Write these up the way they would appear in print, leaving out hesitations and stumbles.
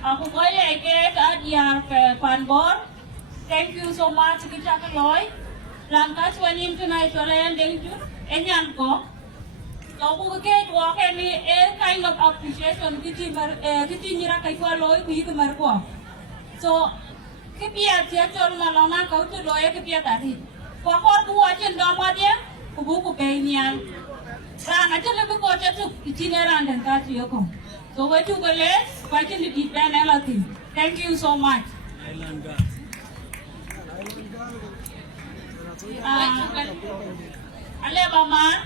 Aku kaya ke adiar ke panbor. Thank you so much kita keloy. Langkah suanin tunai soalan dengju. Enyan ko. So aku ke walk any kind of appreciation kita nyira kai ko loy ku yiku mar ko. So kepia tia chol malona kau tu loy kepia tadi. Ko ko ku wachen doma dia ku ku ke nian. Rana chele ko cha tu kitine ran dan ka tiyo ko. So we to go less, why can you keep that anything? Thank you so much. Alabama,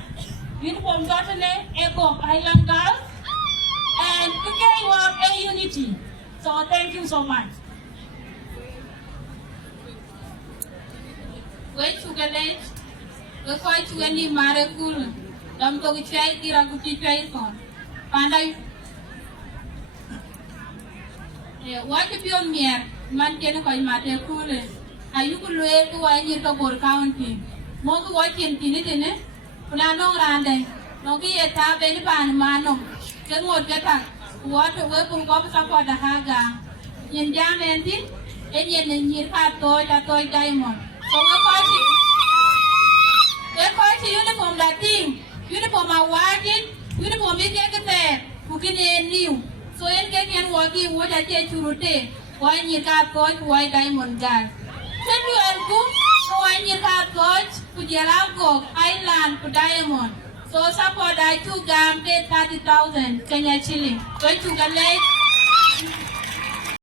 uniform Gotane, Echo Highland Girls, and today we are a unity. So thank you so much. Wait to get it. We're quite to any Marakul. Don't go with Chai, Tirakuti Chai phone. And I what if you're mere man can call matter cool? Are you could wear to a year to county? Mogu watching Tinitine? Pulano Rande, Nogi a tab any pan mano. Can what get up? What a weapon of support the Haga. In Jam ending, and year part toy that toy diamond. So we're quite uniform that thing. Uniform are watching, uniform is getting there. Who can new? So in Kenyan working what I tell you rotate, why you got coach, why diamond guy. Send you and go, so why you got coach, put your go, island, for diamond. So support I 2 gam, 30,000 Kenya shilling. Going to the lake.